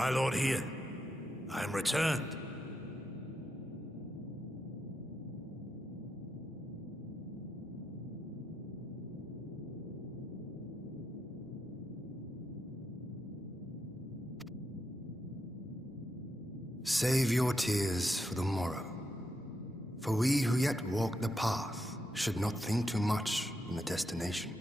My lord here, I am returned. Save your tears for the morrow. For we who yet walk the path should not think too much on the destination.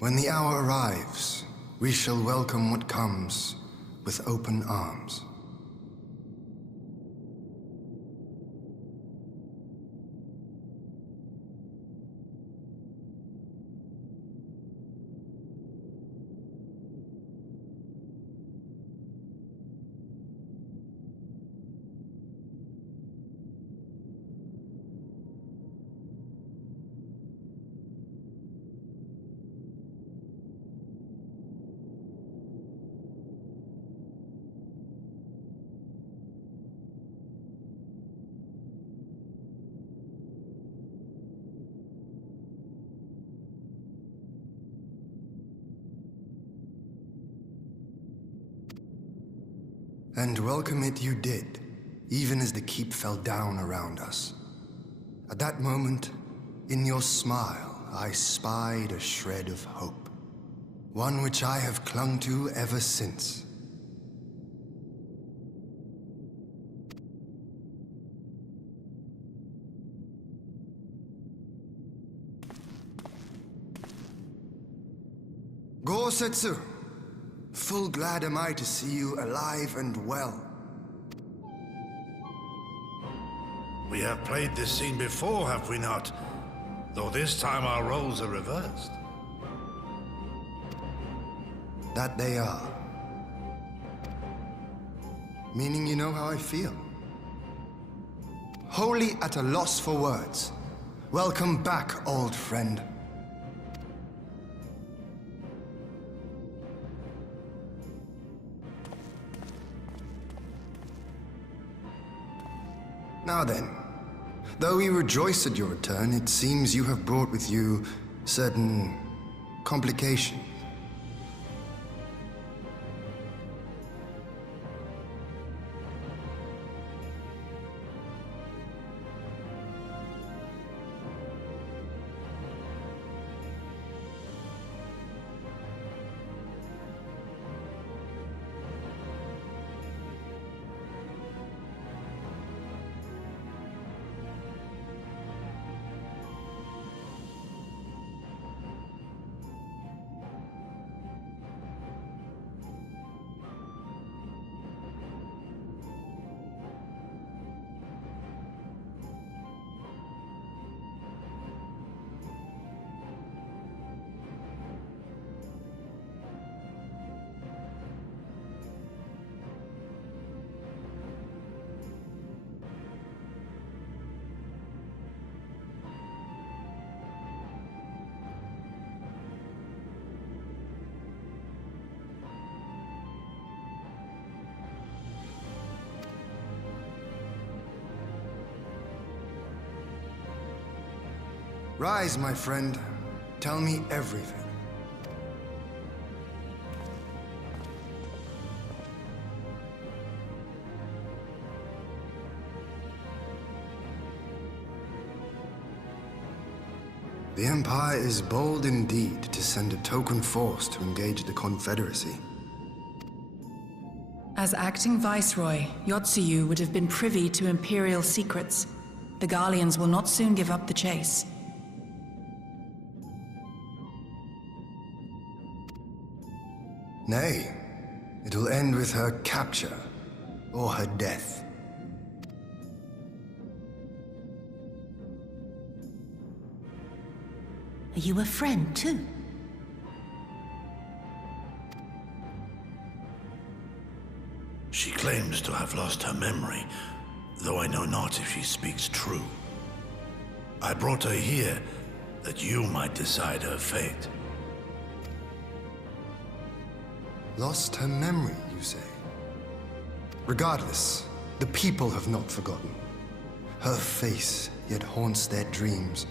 When the hour arrives, we shall welcome what comes with open arms. And welcome it you did, even as the keep fell down around us. At that moment, in your smile, I spied a shred of hope. One which I have clung to ever since. Gosetsu! Full glad am I to see you alive and well. We have played this scene before, have we not? Though this time our roles are reversed. That they are. Meaning you know how I feel. Wholly at a loss for words. Welcome back, old friend. Now then, though we rejoice at your return, it seems you have brought with you certain complications. Rise, my friend. Tell me everything. The Empire is bold indeed to send a token force to engage the Confederacy. As acting Viceroy, Yotsuyu would have been privy to Imperial secrets. The Garleans will not soon give up the chase. Nay, it will end with her capture, or her death. Are you a friend too? She claims to have lost her memory, though I know not if she speaks true. I brought her here that you might decide her fate. Lost her memory, you say? Regardless, the people have not forgotten. Her face yet haunts their dreams.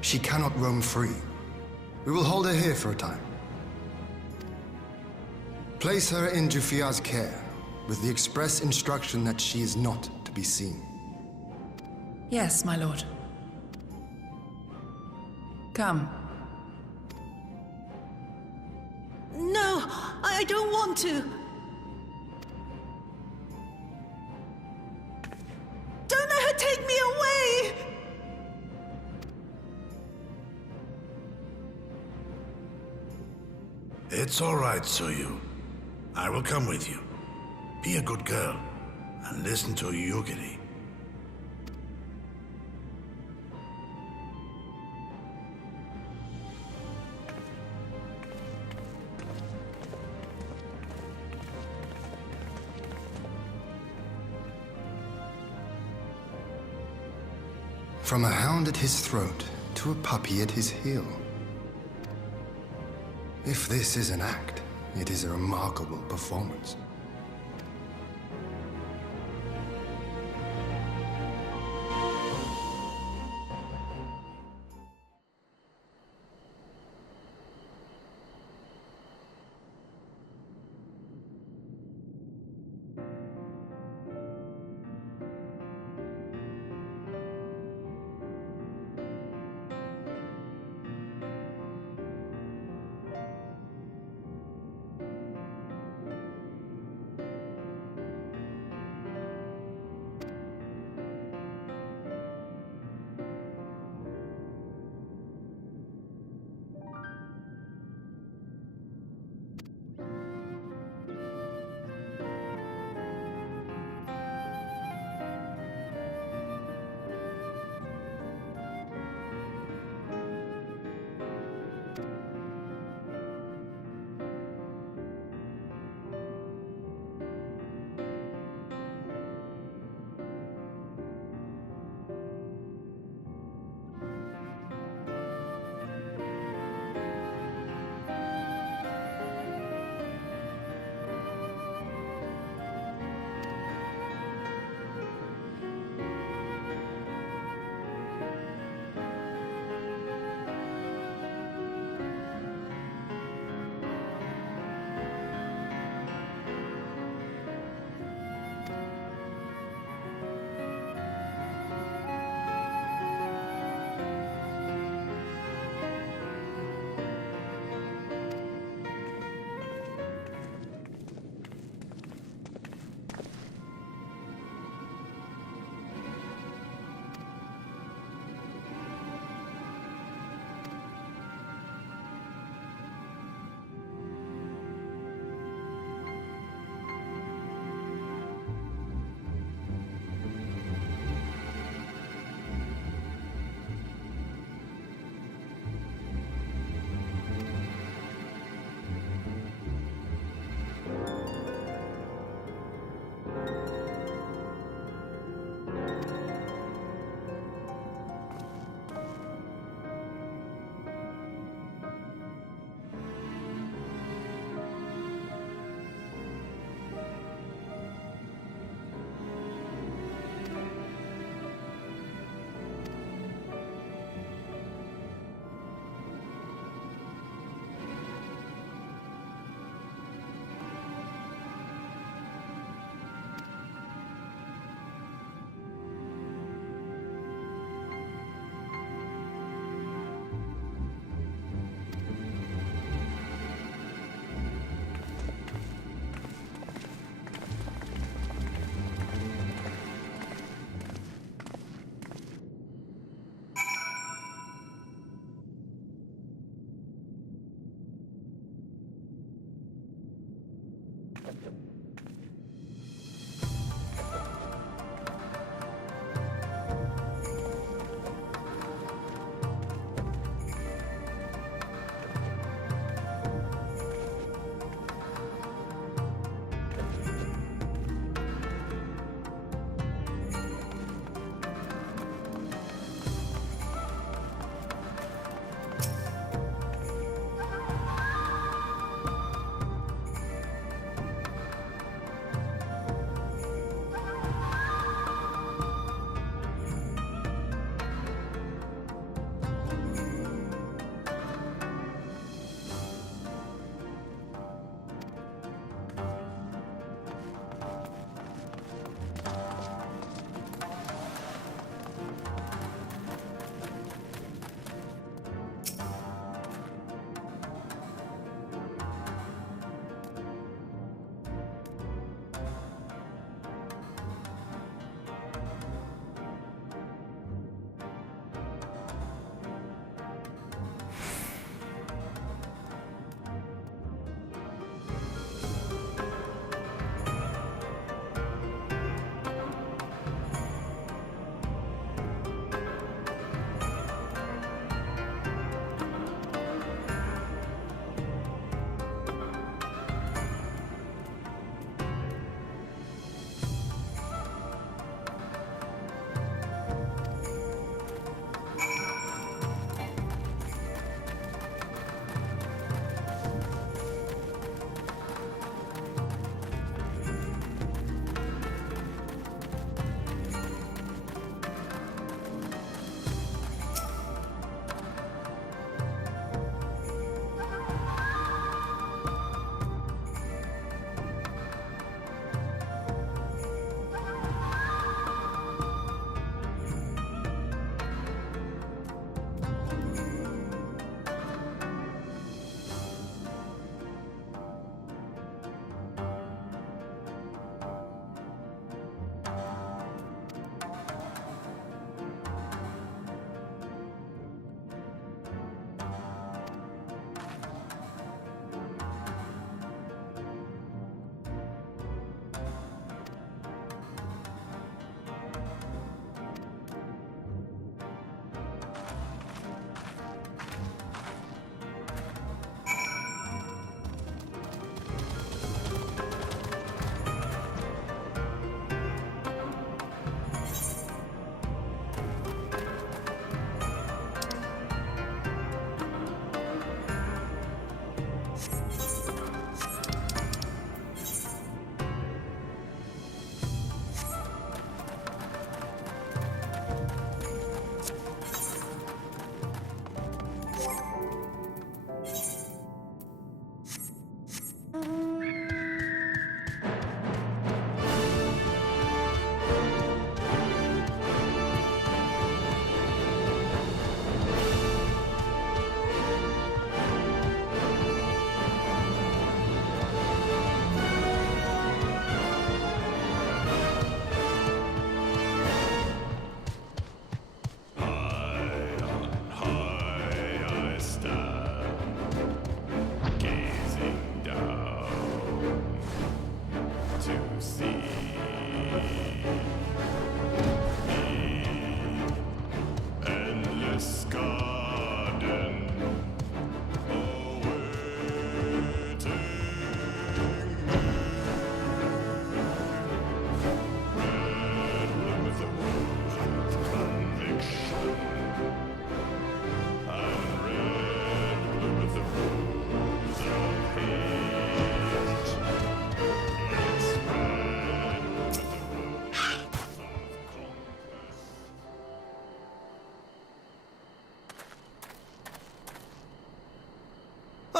She cannot roam free. We will hold her here for a time. Place her in Jufia's care, with the express instruction that she is not to be seen. Yes, my lord. Come. No, I don't want to. Don't let her take me away! It's all right, Soyu. I will come with you. Be a good girl, and listen to Yugiri. From a hound at his throat to a puppy at his heel. If this is an act, it is a remarkable performance.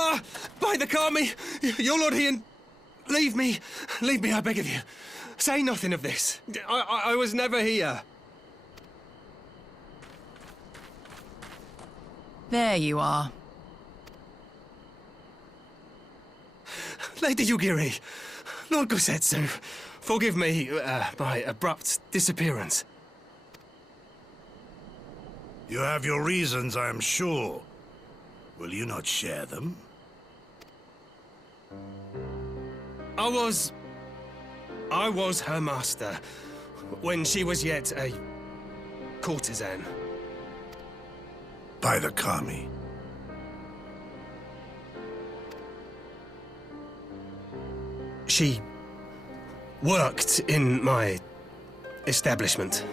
Ah! By the Kami! Your Lord Ian! Leave me! Leave me, I beg of you. Say nothing of this. I was never here. There you are. Lady Yugiri, Lord Gosetsu, forgive me my abrupt disappearance. You have your reasons, I am sure. Will you not share them? I was her master when she was yet a courtesan. By the Kami. She worked in my establishment.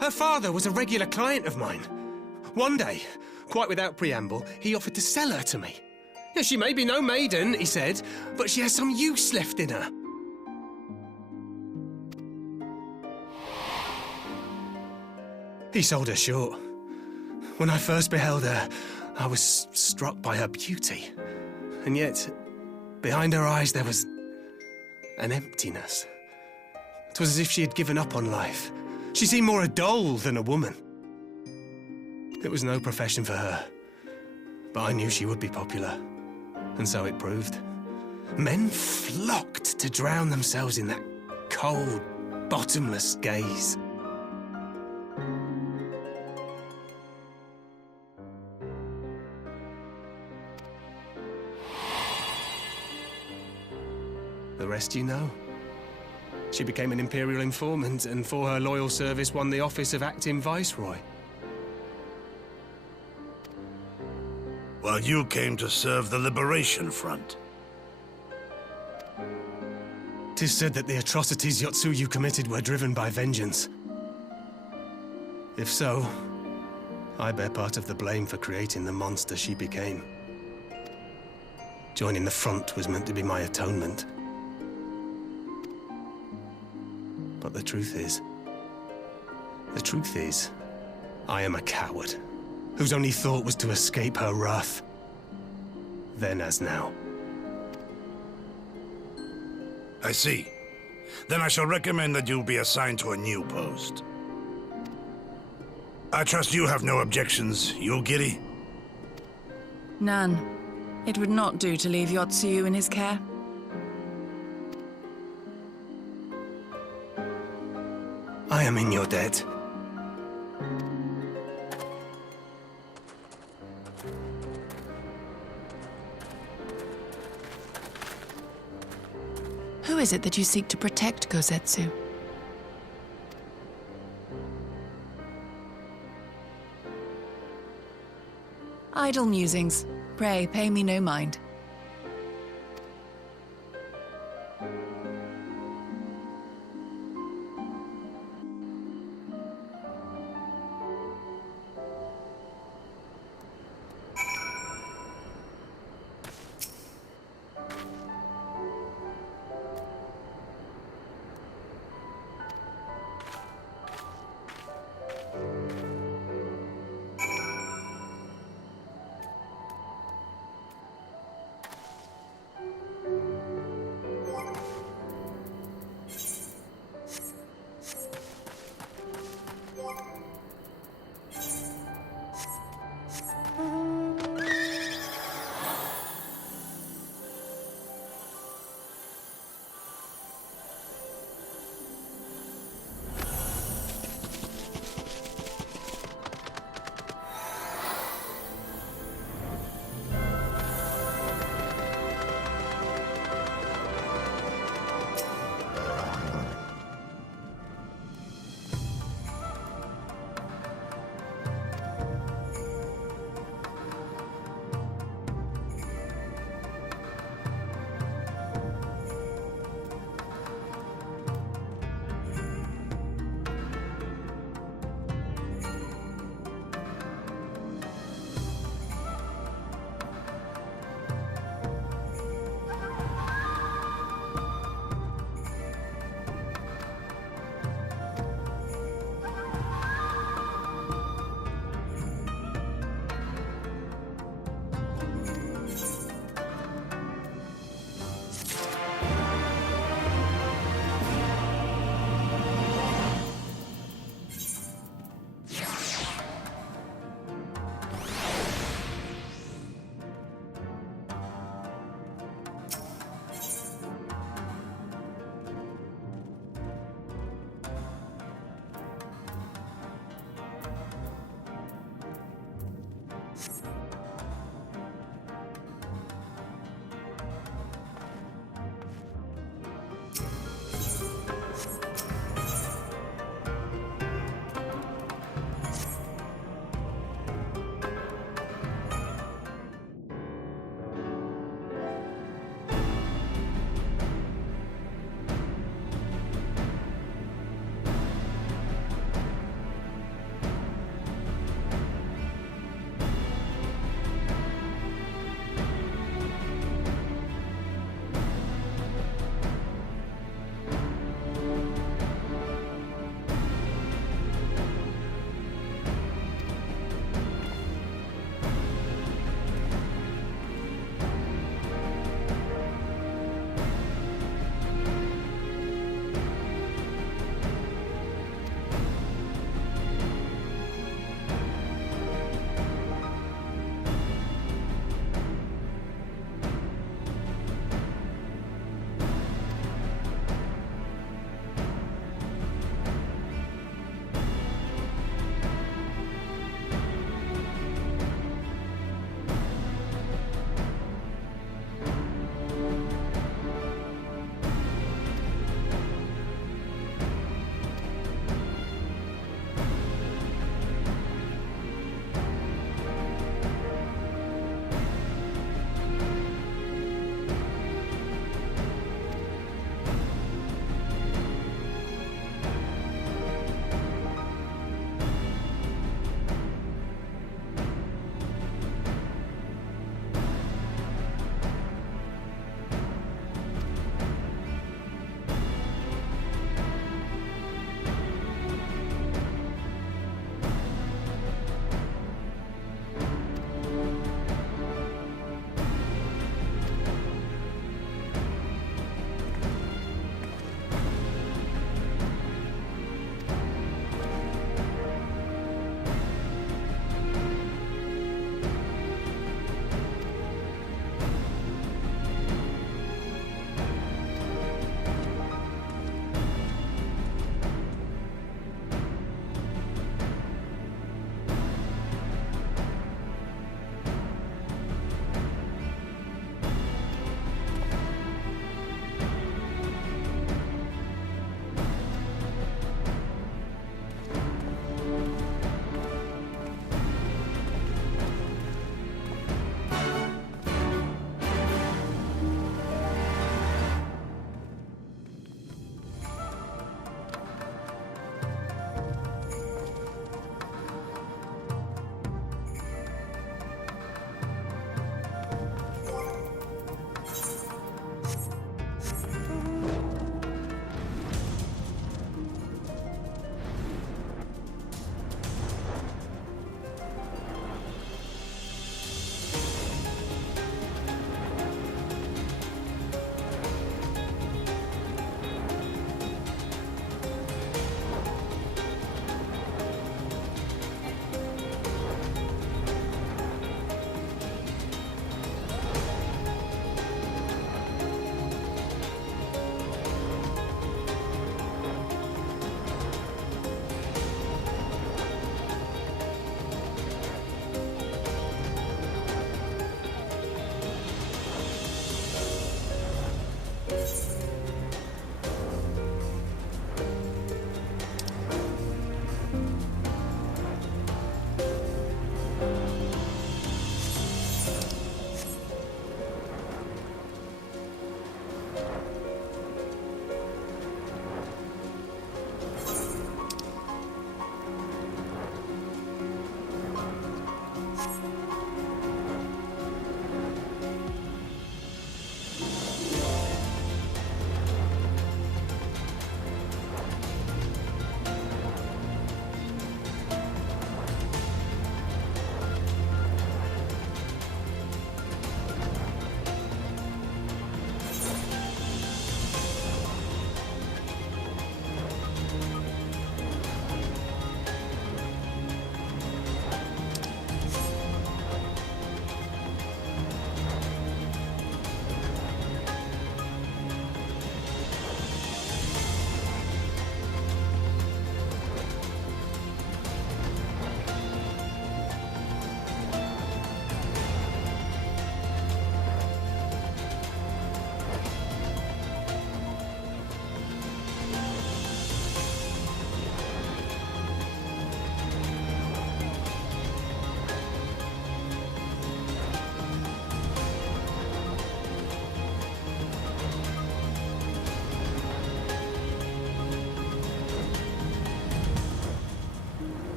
Her father was a regular client of mine. One day, quite without preamble, he offered to sell her to me. Yeah, she may be no maiden, he said, but she has some use left in her. He sold her short. When I first beheld her, I was struck by her beauty. And yet, behind her eyes there was an emptiness. It was as if she had given up on life. She seemed more a doll than a woman. It was no profession for her, but I knew she would be popular, and so it proved. Men flocked to drown themselves in that cold, bottomless gaze. The rest you know. She became an Imperial informant, and for her loyal service won the office of acting Viceroy. While you came to serve the Liberation Front. 'Tis said that the atrocities Yotsuyu committed were driven by vengeance. If so, I bear part of the blame for creating the monster she became. Joining the front was meant to be my atonement. But the truth is, I am a coward, whose only thought was to escape her wrath. Then as now. I see. Then I shall recommend that you be assigned to a new post. I trust you have no objections, Yugiri? None. It would not do to leave Yotsuyu in his care. I am in your debt. Who is it that you seek to protect, Gosetsu? Idle musings. Pray, pay me no mind.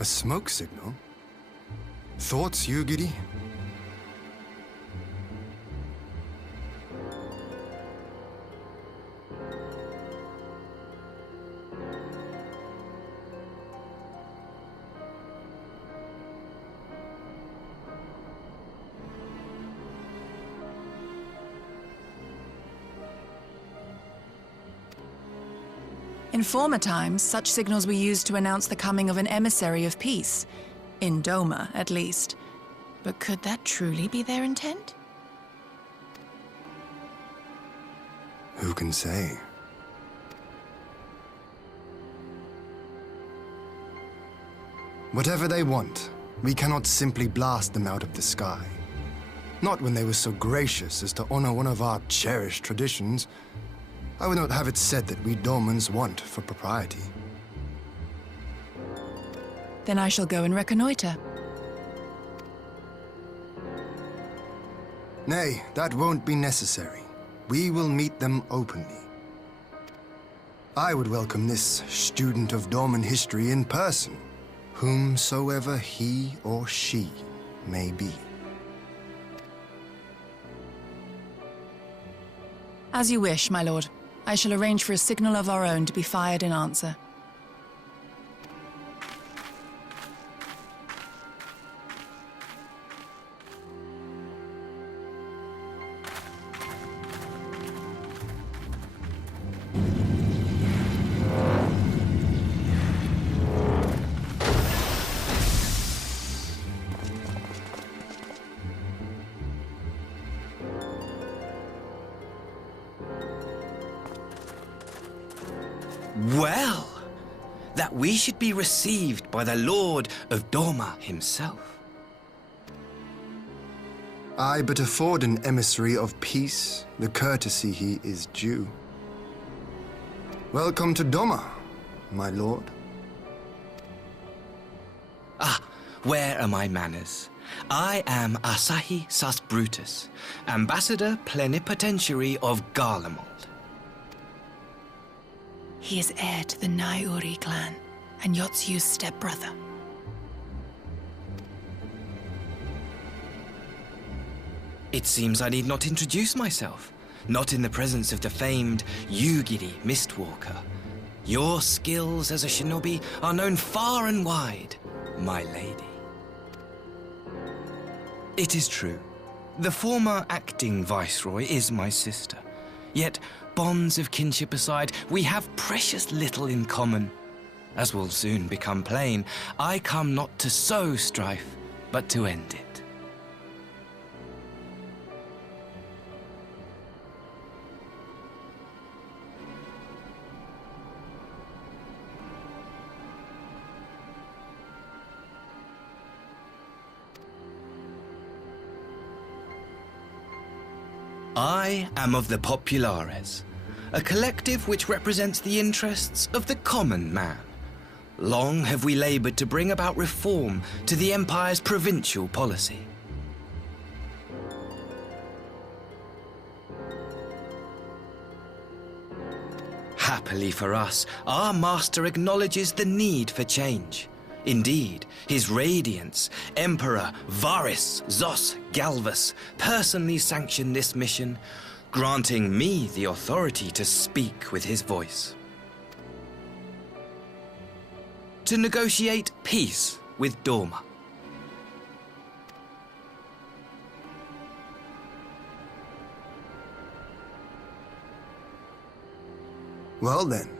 A smoke signal? Thoughts, Yugiri? In former times, such signals were used to announce the coming of an emissary of peace. In Doma, at least. But could that truly be their intent? Who can say? Whatever they want, we cannot simply blast them out of the sky. Not when they were so gracious as to honor one of our cherished traditions. I would not have it said that we Domans want for propriety. Then I shall go and reconnoiter. Nay, that won't be necessary. We will meet them openly. I would welcome this student of Doman history in person, whomsoever he or she may be. As you wish, my lord. I shall arrange for a signal of our own to be fired in answer. Well, that we should be received by the Lord of Doma himself. I but afford an emissary of peace the courtesy he is due. Welcome to Doma, my lord. Ah, where are my manners? I am Asahi Sus Brutus, ambassador plenipotentiary of Garlemald. He is heir to the Naiuri clan, and Yotsu's stepbrother. It seems I need not introduce myself, not in the presence of the famed Yugiri Mistwalker. Your skills as a shinobi are known far and wide, my lady. It is true, the former acting viceroy is my sister, yet bonds of kinship aside, we have precious little in common. As will soon become plain, I come not to sow strife, but to end it. I am of the Populares, a collective which represents the interests of the common man. Long have we labored to bring about reform to the Empire's provincial policy. Happily for us, our master acknowledges the need for change. Indeed, His Radiance, Emperor Varys Zos Galvus, personally sanctioned this mission, granting me the authority to speak with his voice. To negotiate peace with Doma. Well then,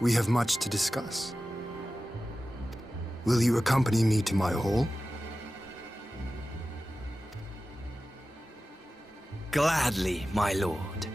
we have much to discuss. Will you accompany me to my hall? Gladly, my lord.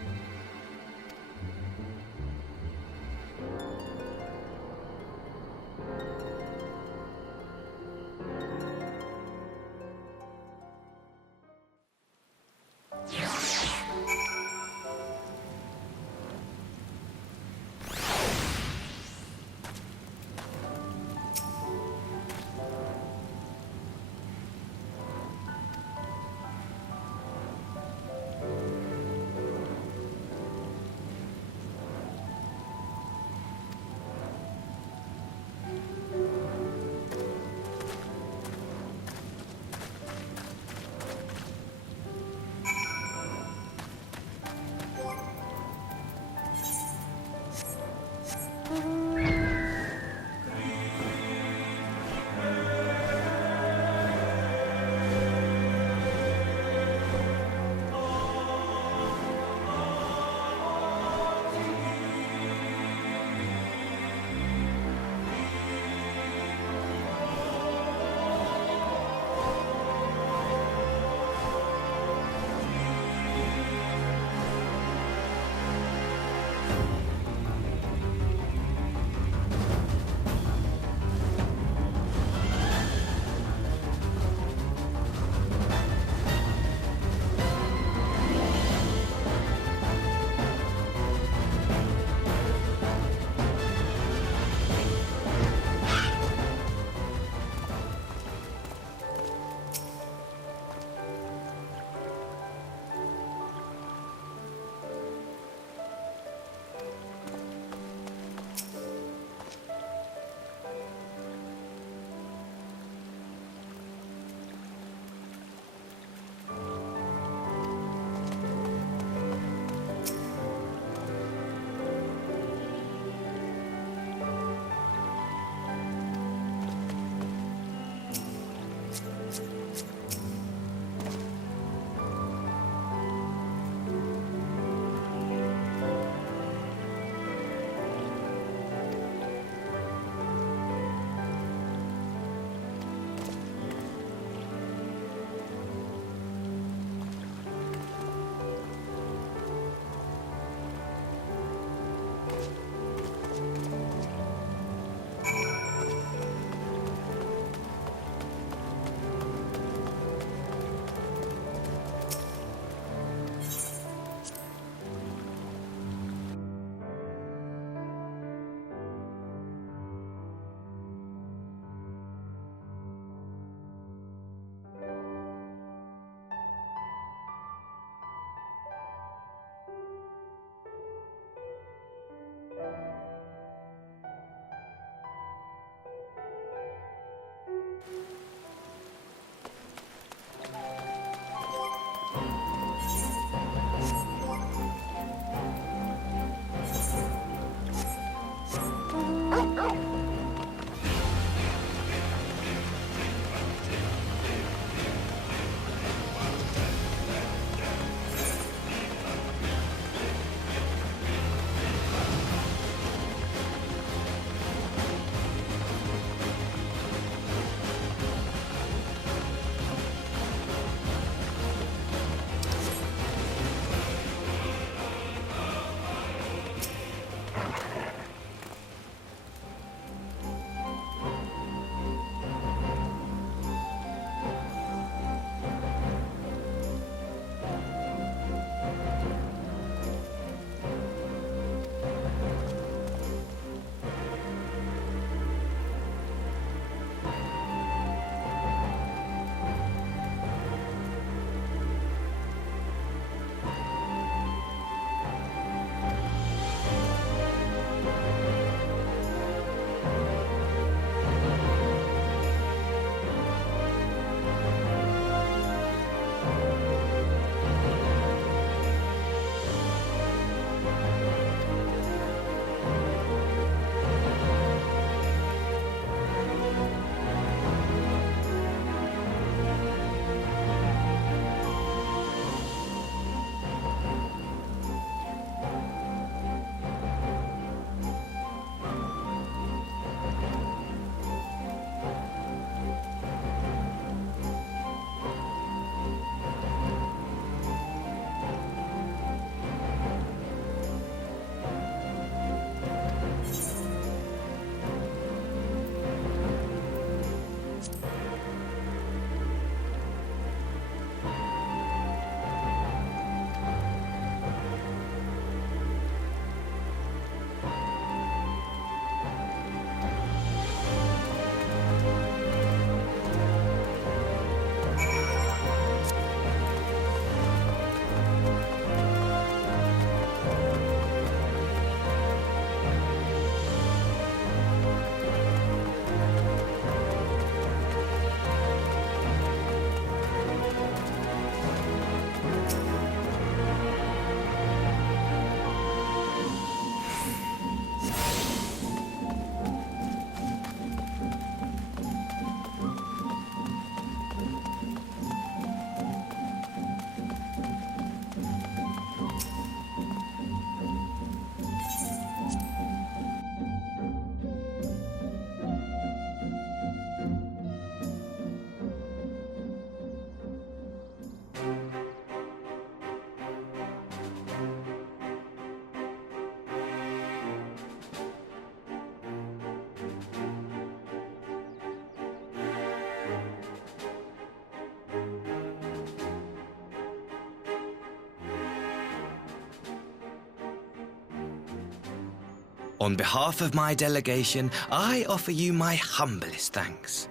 On behalf of my delegation, I offer you my humblest thanks.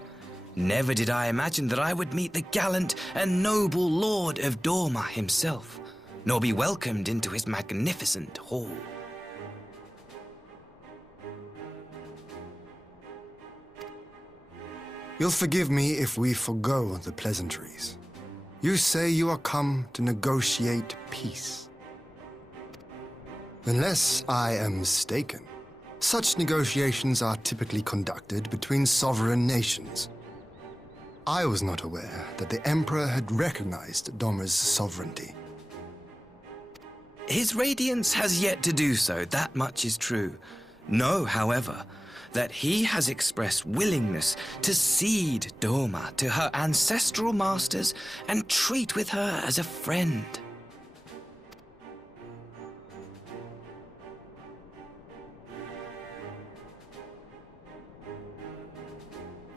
Never did I imagine that I would meet the gallant and noble Lord of Dorma himself, nor be welcomed into his magnificent hall. You'll forgive me if we forgo the pleasantries. You say you are come to negotiate peace. Unless I am mistaken, such negotiations are typically conducted between sovereign nations. I was not aware that the Emperor had recognized Dorma's sovereignty. His Radiance has yet to do so, that much is true. Know, however, that he has expressed willingness to cede Dorma to her ancestral masters and treat with her as a friend.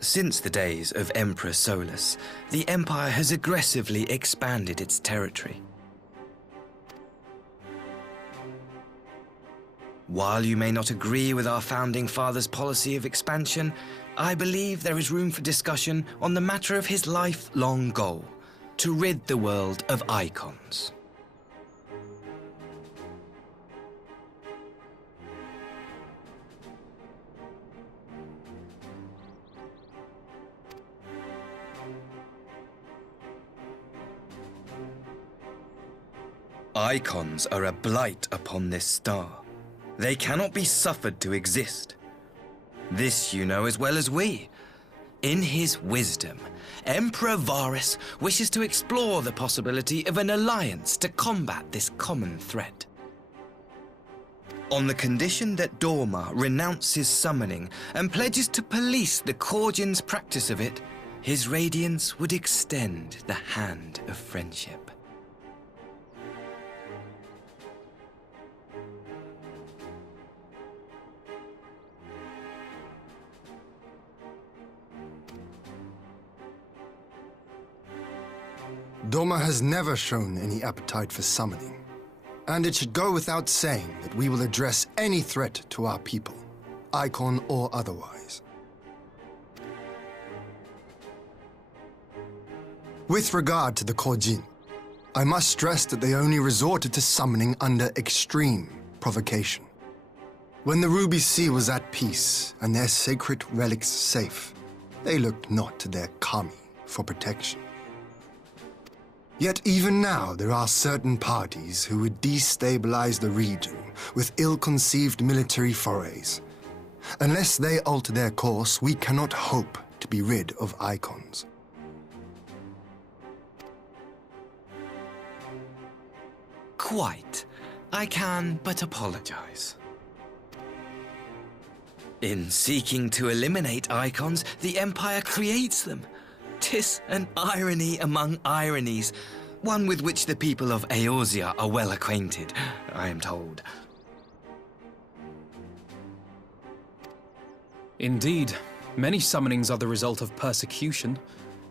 Since the days of Emperor Solus, the Empire has aggressively expanded its territory. While you may not agree with our founding father's policy of expansion, I believe there is room for discussion on the matter of his lifelong goal, to rid the world of icons. Icons are a blight upon this star. They cannot be suffered to exist. This you know as well as we. In his wisdom, Emperor Varus wishes to explore the possibility of an alliance to combat this common threat. On the condition that Dorma renounces summoning and pledges to police the Korgians' practice of it, his Radiance would extend the hand of friendship. Dorma has never shown any appetite for summoning, and it should go without saying that we will address any threat to our people, icon or otherwise. With regard to the Korjin, I must stress that they only resorted to summoning under extreme provocation. When the Ruby Sea was at peace and their sacred relics safe, they looked not to their kami for protection. Yet even now, there are certain parties who would destabilize the region with ill-conceived military forays. Unless they alter their course, we cannot hope to be rid of icons. Quite. I can but apologize. In seeking to eliminate icons, the Empire creates them. 'Tis an irony among ironies, one with which the people of Eorzea are well acquainted, I am told. Indeed, many summonings are the result of persecution,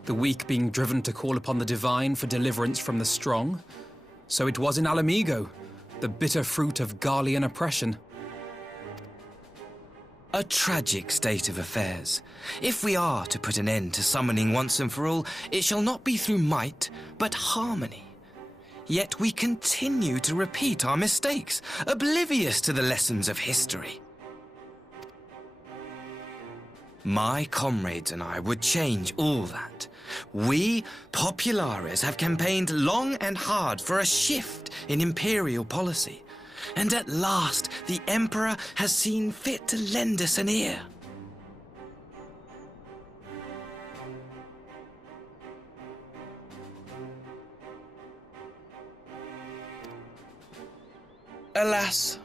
the weak being driven to call upon the divine for deliverance from the strong. So it was in Alamigo, the bitter fruit of Garlean oppression. A tragic state of affairs. If we are to put an end to summoning once and for all, it shall not be through might, but harmony. Yet we continue to repeat our mistakes, oblivious to the lessons of history. My comrades and I would change all that. We, Populares, have campaigned long and hard for a shift in imperial policy. And at last, the Emperor has seen fit to lend us an ear. Alas,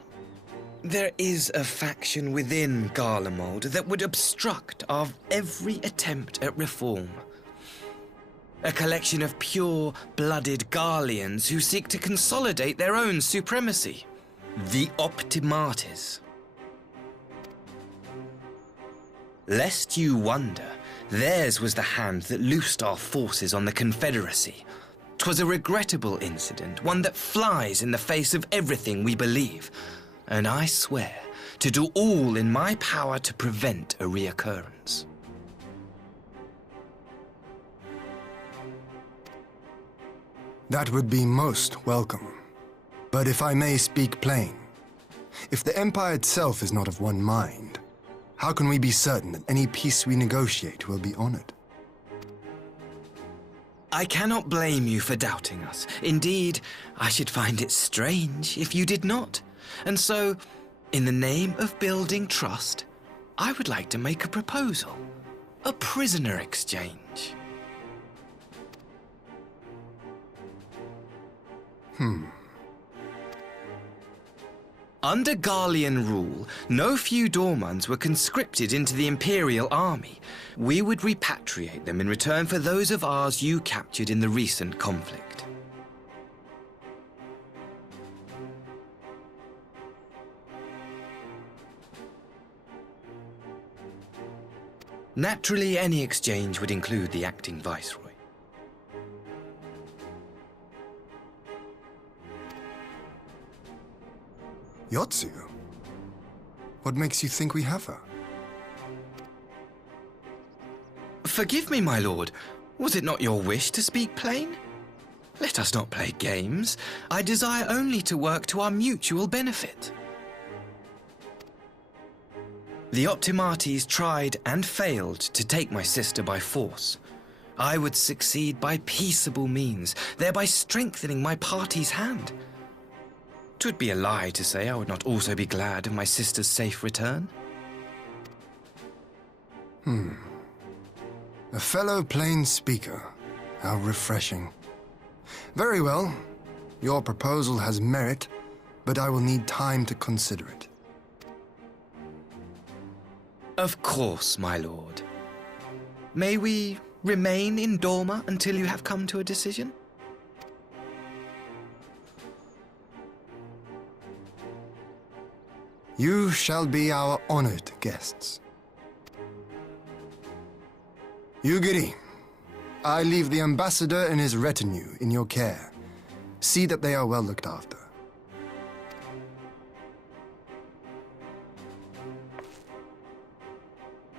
there is a faction within Garlemald that would obstruct our every attempt at reform. A collection of pure-blooded Garleans who seek to consolidate their own supremacy. The Optimates. Lest you wonder, theirs was the hand that loosed our forces on the Confederacy. 'Twas a regrettable incident, one that flies in the face of everything we believe. And I swear, to do all in my power to prevent a reoccurrence. That would be most welcome. But if I may speak plain, if the Empire itself is not of one mind, how can we be certain that any peace we negotiate will be honored? I cannot blame you for doubting us. Indeed, I should find it strange if you did not. And so, in the name of building trust, I would like to make a proposal. A prisoner exchange. Under Garlean rule, no few Dormans were conscripted into the Imperial army. We would repatriate them in return for those of ours you captured in the recent conflict. Naturally, any exchange would include the acting Viceroy. Yotsu? What makes you think we have her? Forgive me, my lord. Was it not your wish to speak plain? Let us not play games. I desire only to work to our mutual benefit. The Optimates tried and failed to take my sister by force. I would succeed by peaceable means, thereby strengthening my party's hand. 'Twould be a lie to say I would not also be glad of my sister's safe return. A fellow plain speaker. How refreshing. Very well. Your proposal has merit, but I will need time to consider it. Of course, my lord. May we remain in Dorma until you have come to a decision? You shall be our honored guests. Yugiri, I leave the ambassador and his retinue in your care. See that they are well looked after.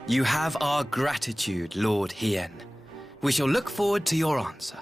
You have our gratitude, Lord Hien. We shall look forward to your answer.